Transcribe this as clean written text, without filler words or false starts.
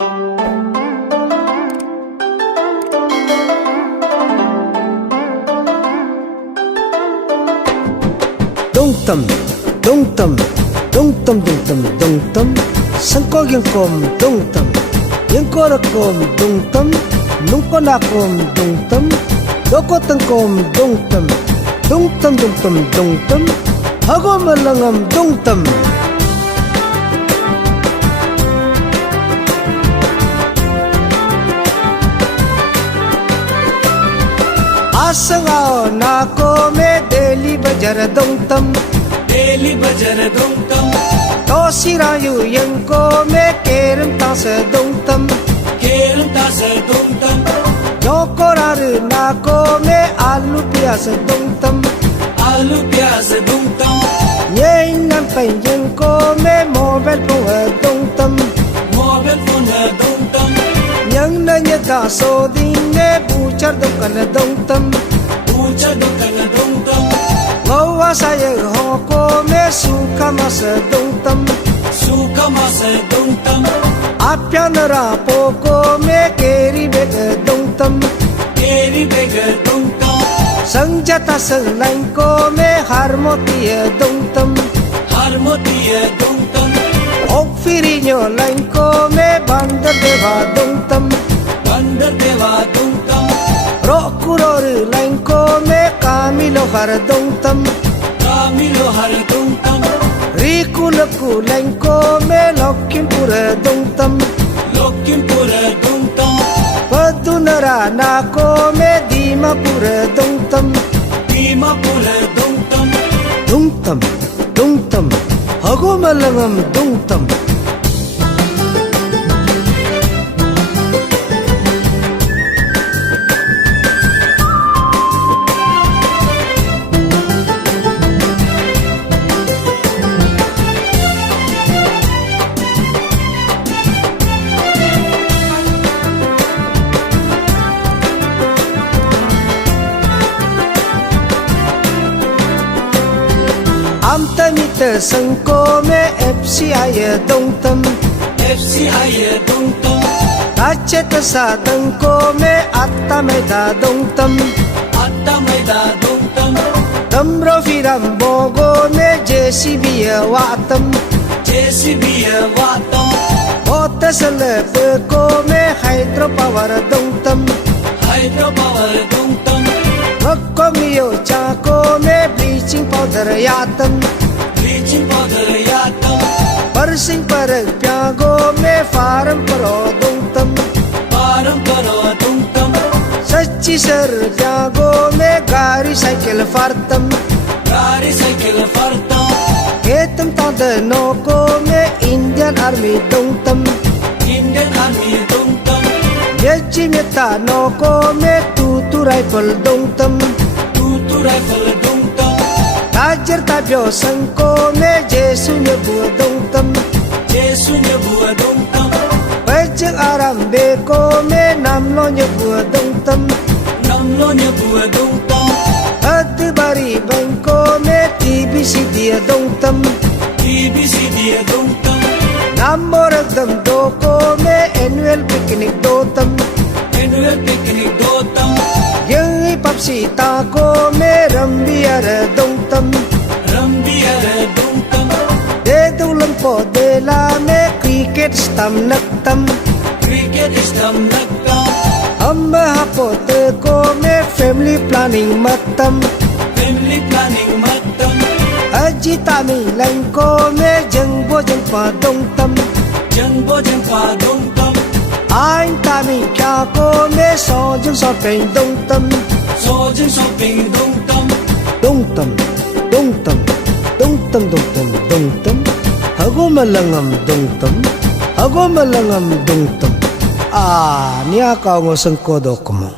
동tâm 동tâm 동tâm 동tâm 동tâm 성과경kom 동tâm 영거라kom 동tâm 농거나kom 동tâm 노코땅kom 동tâm 동tâm 동tâm 동tâm 하고말랑함 동tâm आसंगाओ नाको में daily buzzer दुंगतम daily buzzer दुंगतम तो सिरायु यंको में केरम तास दुंगतम जोकोरार नाको में आलू प्याज दुंगतम ये नम यंको में मोबाइल फोन दुंगतम yang nanya tak soding ne bucar dukan dongtam bawa saya hoko me suka masa dongtam apya nara poko me keri beg dongtam sangjata selain ko me harmotia dongtam Okfirinyo lain ko me bandar dewa dongtam Rokuror lain ko me kamilo har dongtam Rikulaku lain ko me Lokkimpur dongtam Padunara na ko me Dimapur dongtam Dongtam dongtam Hagomalangam dongtam Amtamit sangko me FCI dongtam Tachet sadang ko me attameda dongtam Tamro firam bogo me JCB watam Otasal ko me hydropower dongtam Makkomiyo chako me bleaching powder yatam Persing parag pyago me farm paro dongtam Sachi sar pyago me gari cycle fartam Ketam tada noko me Indian Army dongtam Yachi meta noko me tutu rifle dongtam Tajar tabyo sangko me Jesu nyebu dongtam Pajang arambe ko me namlo nyebu dongtam Adbari bangko me TBC dia dongtam Namorag dam doko me annual picnic dotam Yang ipapsi tako me rambiar dongtam Dedulang po dela me cricket stam naktam Amba hapo te ko me family planning matam Aji tami lang ko me jangbo jangpa dongtam Ain tami kya ko me sojung sopeng dongtam Dongtam dongtam dongtam dongtam dongtam Hagomalangam dongtam Hagomalangam dongtam niya ka ngosang kodok mo